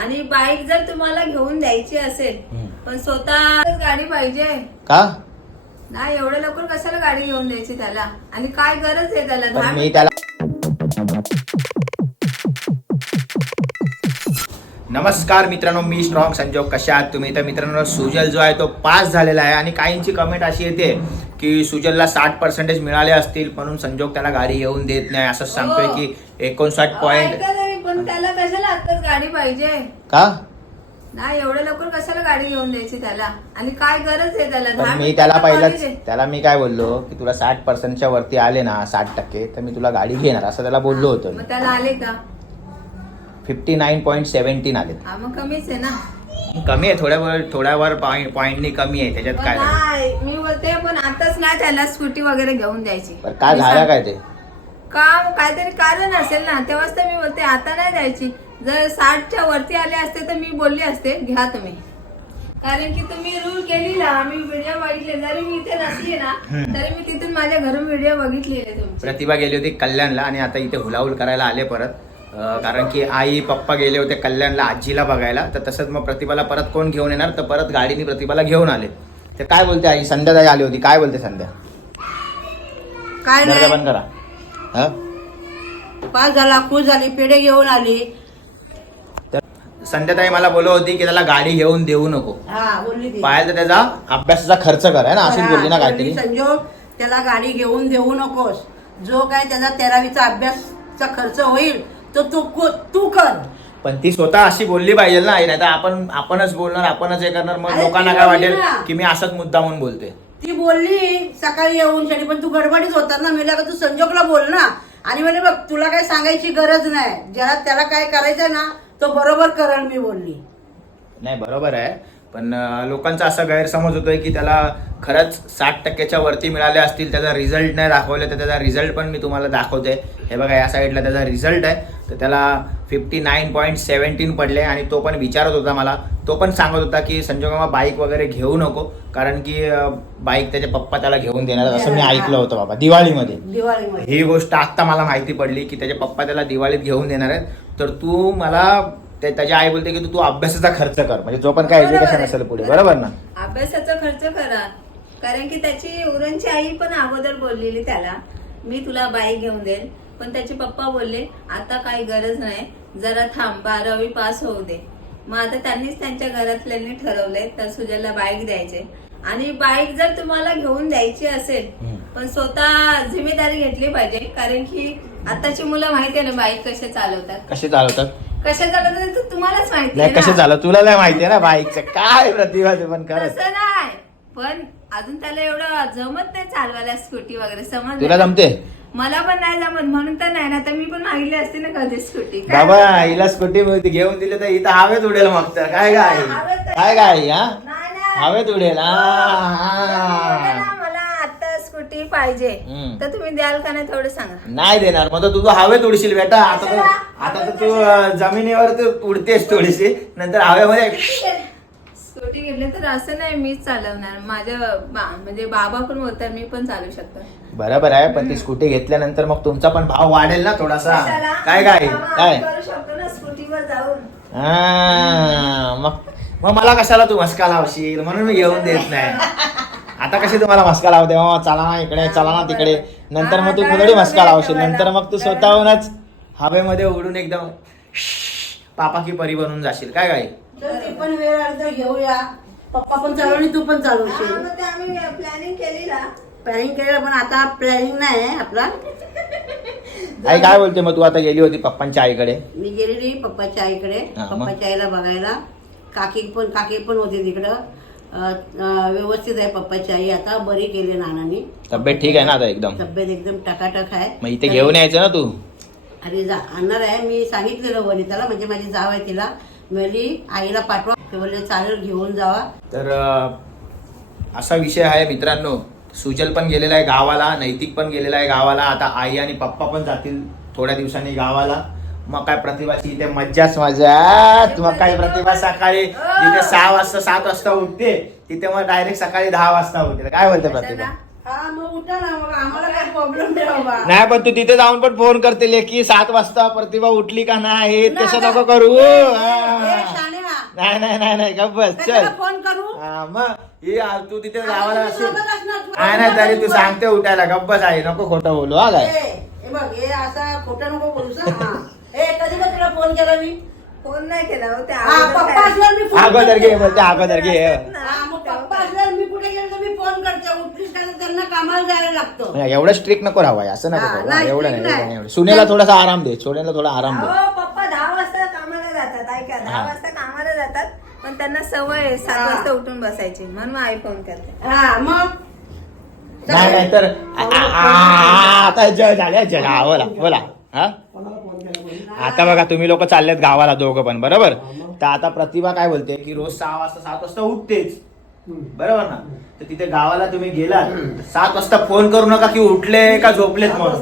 आणि बाईक जर तुम्हाला घेऊन द्यायची असेल. पण स्वतः गाडी पाहिजे. का? नाही एवढ्या लवकर कशाला गाडी घेऊन द्यायची त्याला? आणि काय गरज आहे त्याला? पण दहा मी त्याला नमस्कार मित्रांनो मी स्ट्रॉंग संजोग. कशा आहात तुम्ही? तर मित्रांनो सुजल जो आहे तो पास झालेला आहे. आणि काहींची कमेंट अशी येते की सुजलला साठ पर्सेंटेज मिळाले असतील म्हणून संजोग त्याला गाडी येऊन देत नाही. असं सांगतोय हो. की एकोणसाठ पॉईंट पण त्याला कशाला आताच गाडी पाहिजे? का? नाही एवढ्या लवकर कशाला गाडी घेऊन द्यायची त्याला? आणि काय गरज आहे त्याला? दहा मी त्याला तर पहिलाच कॉलेज आहे. त्याला मी काय बोललो की तुला साठ पर्सेंटच्या वरती आले ना साठ टक्के तर मी तुला गाडी घेणार असं त्याला बोललो होतो मग त्याला आले का? फिफ्टी नाईन पॉईंट सेव्हन्टीन आले हा मग कमीच आहे ना. कमी आहे थोड्यावर थोड्यावर पॉईंट पॉईंटनी कमी आहे त्याच्यात पण काय नाही. नाही मी बोलते पण आताच नाही त्याला स्कूटी वगैरे घेऊन द्यायची. बरं, काय झालं काय ते? का काहीतरी कारण असेल ना तेव्हाच तर मी बोलते आता नाही द्यायची. जर साठच्या वरती आले असते तर मी बोलली असते. घ्या तुम्ही. कारण की तुम्ही रूल केली ना मी व्हिडिओ बघितले. जरी मी इथे नसली ना. तरी मी तिथून माझ्या घरून व्हिडिओ बघितलेले तुमचे. प्रतिभा गेली होती कल्याणला आणि आता इथे हुलाहुल करायला आले परत. अं, कारण की आई पप्पा गेले होते कल्याणला आजीला बघायला. तर तसंच मग प्रतिभाला परत कोण घेऊन येणार? तर परत गाडीने प्रतिभाला घेऊन आले. तर काय बोलते आई? संध्याताई आली होती. काय बोलते संध्या? काय नाही. बंद करा. हा? पास झाला खुश झाली पेढे घेऊन आली. संध्याताई मला बोलत होती की त्याला गाडी घेऊन देऊ नको. हा बोलली ती. पाहिजे तर त्याचा अभ्यासाचा खर्च कर ना? अशीच बोलली ना हा, काहीतरी त्याला गाडी घेऊन देऊ नकोस. जो काय त्याचा तेरावीचा अभ्यासचा खर्च होईल तो तू को- तू कर. पण ती स्वतः अशी बोलली पाहिजे ना आई नाही तर आपण आपणच बोलणार आपणच हे करणार. मग अरे, लोकांना काय बोलली वाटेल ना. की मी असंच मुद्दा म्हणून बोलते? ती बोलली सकाळी येऊन शनी पण तू गडबडीत होता ना मी का तू संजोगला बोल ना. आणि म्हणे बघ तुला काय सांगायची गरज नाही. ज्याला त्याला काय करायचं ना तो बरोबर करण मी बोलली. नाही बरोबर आहे. पण लोकांचा असा गैरसमज होतोय की त्याला खरंच साठ टक्क्याच्या वरती मिळाले असतील त्याचा रिझल्ट नाही दाखवले तर त्याचा रिझल्ट पण मी तुम्हाला दाखवते. हे बघा या साईडला त्याचा रिझल्ट आहे. तर त्याला फिफ्टी नाईन पॉईंट सेव्हन्टीन पडले आणि तो पण विचारत होता मला. तो पण सांगत होता की संजय मामा बाईक वगैरे घेऊ नको कारण की बाईक त्याचे पप्पा त्याला घेऊन देणार असं मी ऐकलं होतं बाबा दिवाळीमध्ये. दिवाळीमध्ये. ही गोष्ट आत्ता मला माहिती पडली की त्याचे पप्पा त्याला दिवाळीत घेऊन देणार आहेत. तर तू मला ते- त्याची आई बोलते की तू अभ्यासाचा खर्च कर. म्हणजे जो पण काय एज्युकेशन. असेल पुढे बरोबर ना? अभ्यासाचा खर्च करा. कारण की त्याची उरणची आई पण अगोदर बोललेली त्याला मी तुला बाईक घेऊन देईल पण त्याचे पप्पा बोलले आता काही गरज नाही. जरा थांब बारावी पास होऊ दे. मग आता त्यांनीच त्यांच्या घरातल्यांनी ठरवलंय तर सुजलला बाईक द्यायचे. आणि बाईक जर तुम्हाला घेऊन द्यायची असेल. पण स्वतः जिम्मेदारी घेतली पाहिजे कारण की आताची मुलं माहिती आहे ना बाईक कसे चालवतात. कसे चालवतात? कसे चालवतात ते तुम्हालाच माहिती नाही आहे कसे ना. तुला नाही माहिती आहे ना बाईकचं काय प्रतिभा ते पण खरंच. तसं नाही. पण अजून त्याला एवढं जमत नाही चालवायला स्कूटी वगैरे समज तुला जमते? मला पण नाही जमत म्हणून तर नाही ना तर मी पण मागली असते ना कधी स्कूटी. बाबा हिला स्कूटी घेऊन दिली तर इथं हवेत उडेल मग तर. काय काय हवेत- काय काय हा? नाही. हवेत उडेल हा, ना. मला आता स्कूटी पाहिजे. हम्म. तर तुम्ही द्याल का नाही थोडं सांगा. नाही देणार मग तर तू तू हवेत उडशील बेटा. आता तर आता तर तू अं, जमिनीवर तू उडतेस थोडीशी नंतर हवेमध्ये स्कूटी घेतली तर असं नाही मीच चालवणार. माझ्या बा- म्हणजे बाबा पण बोलतात मी पण चालू शकतो. बरोबर आहे पण ती स्कूटी घेतल्यानंतर मग तुमचा पण भाव वाढेल ना थोडासा. कशाला? काय काय? काय? करू शकतो ना स्कूटीवर जाऊन. हा, मग मग मला कशाला तू मस्का लावशील? म्हणून मी घेऊन देत नाही. आता कशी तुम्हाला मस्का लावते? मग चला ना इकडे चला ना तिकडे. नंतर मग तू हा, थोडी मस्का लावशील. नंतर मग तू. स्वतःहूनच हवेमध्ये उडून एकदम पापा की परी बनून जाशील. काय काय? तर ती पण वेळ अर्ध घेऊया. पप्पा पण चालवली तू पण हा, चालवशील मग ते आम्ही प्लॅनिंग केली ना प्लॅनिंग केलेलं पण आता प्लॅनिंग नाही आहे आपला. आई काय बोलते मग तू आता गेली होती पप्पांच्या आईकडे? मी गेलेली पप्पाच्या आईकडे हा, मग? पप्पाच्या आईला बघायला. काकी पण काकी पण होती तिकडं. अं, अं, व्यवस्थित आहे पप्पाची आई आता बरी केली नानानी. तब्येत ठीक आहे ना आता एकदम? तब्येत एकदम टकाटक आहे. मग इथे घेऊन यायचं ना तू? अरे जा आणणार आहे. मी सांगितलेलं वनिताला म्हणजे माझी जाव आहे तिला. मेली आईला पाठवा. ते बोलले चालेल घेऊन जावा. तर असा विषय आहे मित्रांनो. सुजल पण गेलेला आहे गावाला नैतिक पण गेलेला आहे गावाला. आता आई आणि पप्पा पण जातील थोड्या दिवसांनी गावाला. मग काय प्रतिभाची इथे मज्जाच मजा मग काय प्रतिभा सकाळी जिथे सहा वाजता सात वाजता उठते तिथे मग डायरेक्ट सकाळी दहा वाजता उठते. काय बोलते प्रतिभा? हा नाही बाबा. नाही पण तू तिथे जाऊन पण फोन करते की सात वाजता प्रतिभा उठली का नाही? हे तसं नको करू. नाही नाही नाही गप्प बस चल. फोन करू? हा, मग. हे तू तिथे तुम्ही असेल. नाही नाही तरी तू. सांगते उठायला गप्पच आहे नको खोटं बोलू हा काय? ए, बघ हे असा खोटं नको बोलूस ए कधी का तुला फोन केला मी? फोन नाही केला हो हा अगोदर घे. बोलते अगोदर घे हा मग पप्पा असल्यावर मी कुठे गेलो तर मी फोन करते उठलीस का तर त्यांना कामाला जायला लागतं म्हणजे एवढं स्ट्रिक्ट नको राहावं असं नको हा, करू. नाही, एवढं strict नाही नाही. एवढं नाही. सुनेला थोडासा आराम दे सोनेला थोडा आराम दे अहो, पप्पा दहा वाजता कामाला जातात ऐका दहा हा. वाजता कामाला जातात पण त्यांना सवय आहे सात हा. वाजता उठून बसायची म्हणून आई फोन करते हा मग नाही नाही तर आ- आ- आ- आता जय झाले जय हा बोला बोला हा आता बघा तुम्ही लोक चाललेत गावाला दोघं पण बरोबर तर आता प्रतिभा काय बोलते की रोज सहा वाजता सात वाजता उठतेच बरोबर ना? तर तिथे गावाला तुम्ही गेलात सात वाजता फोन करू नका की उठले का झोपलेत म्हणून.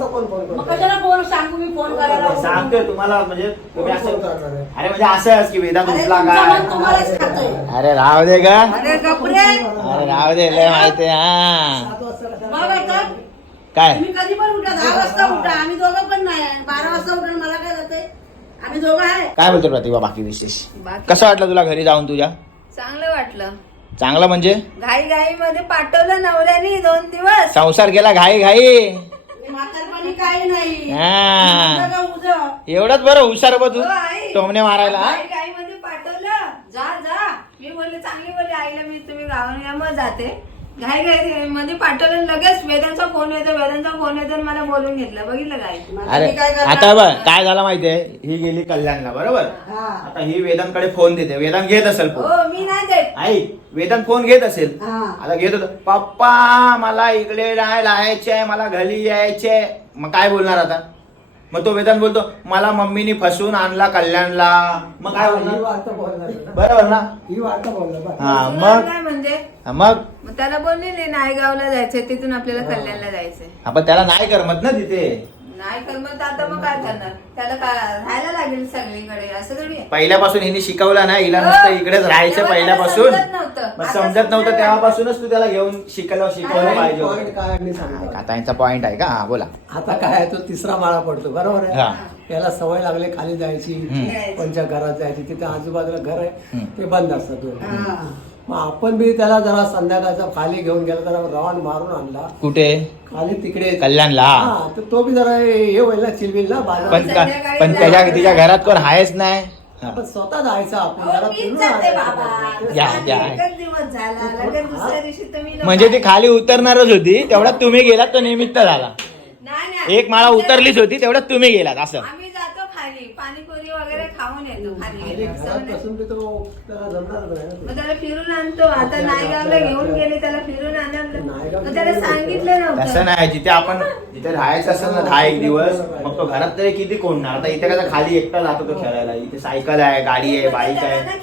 मग कशाला फोन? सांगू मी फोन करायला. सांगतोय तुम्हाला म्हणजे तुम्ही असं अरे म्हणजे असं की वेदांत अरे उठला तुमचं मन काय तुम्हालाच खातोय अरे राव दे का अरे गपरे. अरे राव दे लय माहिती हा. बघ आता काय तुम्ही कधी पण उठा दहा वाजता उठा. आम्ही दोघं पण नाही आहे. बारा वाजता उठा मला काय जाते आम्ही दोघं आहे. काय बोलतो प्रतिभा बाकी विशेष? कसं वाटलं तुला घरी जाऊन तुझ्या? चांगलं वाटलं. चांगलं म्हणजे? घाई घाई मध्ये पाठवलं नवऱ्यानी दोन दिवस. संसार केला घाई घाई म्हातारपणी काही नाही. हा. एवढंच बरं हुशार बघ तू हो, आई. टोमणे मारायला हा? घाई पाठवलं. जा जा. मी बोलले चांगली बोलले आईला मी तुम्ही गावाला या मग जाते. घाई घाई मध्ये पाठवलं लगेच वेदांचा फोन येतो वेदांचा फोन येतो आणि मला बोलून घेतलं. बघितलं काय अरे? आता बघ काय झालं माहितीये? ही गेली कल्याणला बरोबर? हा. आता ही वेदांकडे फोन देते. वेदांत घेत असेल फोन हो मी नाही देत. आई वेदांत फोन घेत असेल? हा. आता घेत होतो. पप्पा मला इकडे नाही राहायचे आहे मला घरी यायचे मग काय बोलणार आता? मग तो वेदांत बोलतो मला मम्मीनी फसून आणला कल्याणला. मग काय ही बोलणार वार्ता बोलणार ना. बरोबर ना ही वार्ता बोलणार बा. हा तुला मग? काय म्हणजे? हा, मग? मग त्याला बोललेले नायगावला जायचंय तिथून आपल्याला कल्याणला जायचंय. आपण त्याला नाही करमत ना तिथे. नाही करमत आता मग काय करणार त्याला का राहायला लागेल सगळीकडे असं थोडी आहे. पहिल्यापासून हिने शिकवला ना हिला नुसतं इकडेच राहायचं तेव्हा पहिल्यापासून समजत नव्हतं. मग आता समजत नव्हतं समजायला तेव्हापासूनच तू त्याला घेऊन शिकवलं शिकवलं पाहिजे point होतं. काय मी सांगतो आता यांचा पॉइंट आहे का हा बोला आता काय आहे, तो तिसरा माळा पडतो बरोबर हा. आहे त्याला सवय लागली खाली जायची हम्म. कोणच्या घरात जायची तिथे आजूबाजूला घर आहे. ते बंद असतात. हा. मग आपण बी त्याला जरा संध्याकाळचा खाली घेऊन गेला जरा राऊंड मारून आणला कुठे खाली तिकडे कल्याणला. हा तर तो बी जरा हे होईल ना चिलबिल ना बाजार पण का- संध्याकाळी पण त्याच्या तिच्या घरात कोण आहेच नाही. हा. आपण स्वतः जायचं आपण. अहो, जरा मीच फिरून जाते आणायचं. बाबा. या, आणि या. एकच दिवस झाला. लगेच दुसऱ्या दिवशी तुम्ही लोक- म्हणजे ती खाली उतरणारच होती. तेवढ्यात तुम्ही गेलात तो निमित्त झाला. नाही, नाही. एक माळा उतरलीच होती तेवढ्यात तुम्ही गेलात असं. आम्ही खाली. पाणीपुरी वगैरे खाऊन येतो खाली. खाली तो त्याला मग फिरून आणतो. आता नायगावला घेऊन गेले त्याला फिरून आणलं मग त्याला सांगितलं तसं नव्हतं. नाही. जिथे आपण जिथे राहायचं असेल ना दहा एक दिवस मग तो घरात तरी किती कोणणार आता इथे कसं खाली एकटा जातो तो खेळायला. इथे सायकल आहे गाडी आहे बाईक आहे.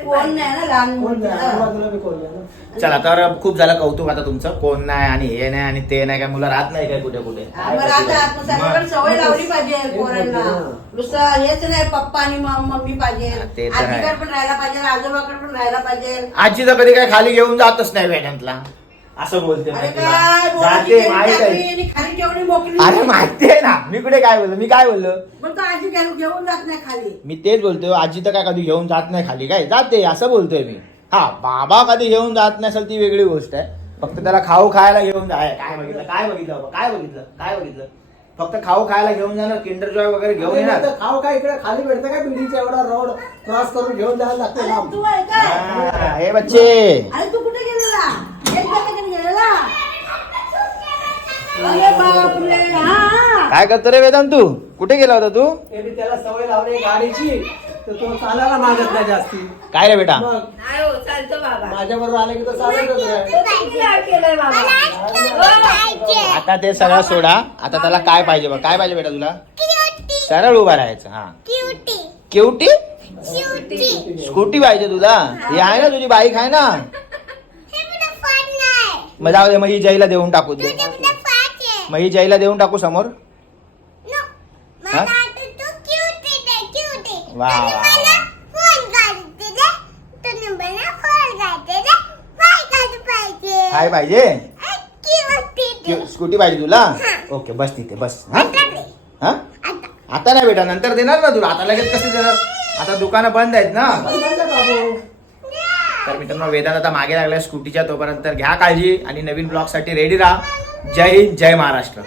कोण पाहिजे. नाही ना लहान कोण नाही, मुलं. आजूबाजूला बी कोण नाही ना. चला तर खूप झालं कौतुक आता तुमचं कोण नाही आणि हे नाही आणि ते नाही काय मुलं राहत नाही काय कुठे कुठे हा, मग आता सवय लावली पाहिजे पोरांना. नुसतं हेच नाही पप्पा आणि म- मम्मी पाहिजे हा, ते तर आहे. आजीकडे पण राहायला पाहिजे आजोबाकडे पण राहायला पाहिजे आजी तर कधी काय खाली घेऊन जातच नाही वेदांतला असं बोलते अरे प्रतिभा. काय बोलायची जाते केवढी माहीत आहे. खाली मोकळी. अरे माहिती आहे ना. मी कुठे काय बोललो? मी काय बोललो? तो आजी घेऊन घेऊन जात नाही खाली. मी तेच बोलतोय आजी तर काय कधी घेऊन जात नाही खाली. काय? जाते असं बोलतोय मी. हा बाबा कधी घेऊन जात नसेल ती वेगळी गोष्ट आहे. फक्त त्याला खाऊ खायला घेऊन जाय काय बघितलं? काय बघितलं बाबा? काय बघितलं? काय बघितलं? फक्त खाऊ खायला घेऊन जाणार किंडर जॉय वगैरे घेऊन अरे येणार. खाऊ काय इकडे? खाली भेटतं काय? बिल्डिंगच्या एवढा रोड क्रॉस करून घेऊन जायला लागतं अरे लांब तू आहे काय? हा, हे बच्चे. अरे तू कुठे गेलेला एक कधी गेलेला अरे बापरे हा हा. काय करतो रे वेदांत तू? कुठे गेला होता तू? त्याला सवय लावली गाडीची तर तो चालायला मागत नाही जास्ती. काय रे बेटा? हो चालतो बाबा. माझ्या बरोबर आले की तो चालतच नाही तुम्ही काय केलंय बाबा. हो. आता ते सगळं सोडा. आता त्याला काय पाहिजे बघ. काय पाहिजे बेटा तुला? सरळ उभा राहायचं हा. केवटी स्कूटी पाहिजे तुला. ही आहे ना तुझी बाईक आहे ना? मग जाऊ दे मग ही जयला देऊन टाकू दे. मग ही जयला देऊन टाकू समोर. हा? वा, वा, वा. काय पाहिजे? कि- स्कूटी पाहिजे तुला? ओके बस तिथे बस. हा? हा? आता. नाही बेटा नंतर देणार ना तुला? आता लगेच कसं देणार? आता दुकानं बंद आहेत ना? तर मित्रांनो वेदांत आता मागे लागलाय स्कूटीच्या तोपर्यंत घ्या काळजी आणि नवीन ब्लॉगसाठी रेडी राहा. जय हिंद जय महाराष्ट्र.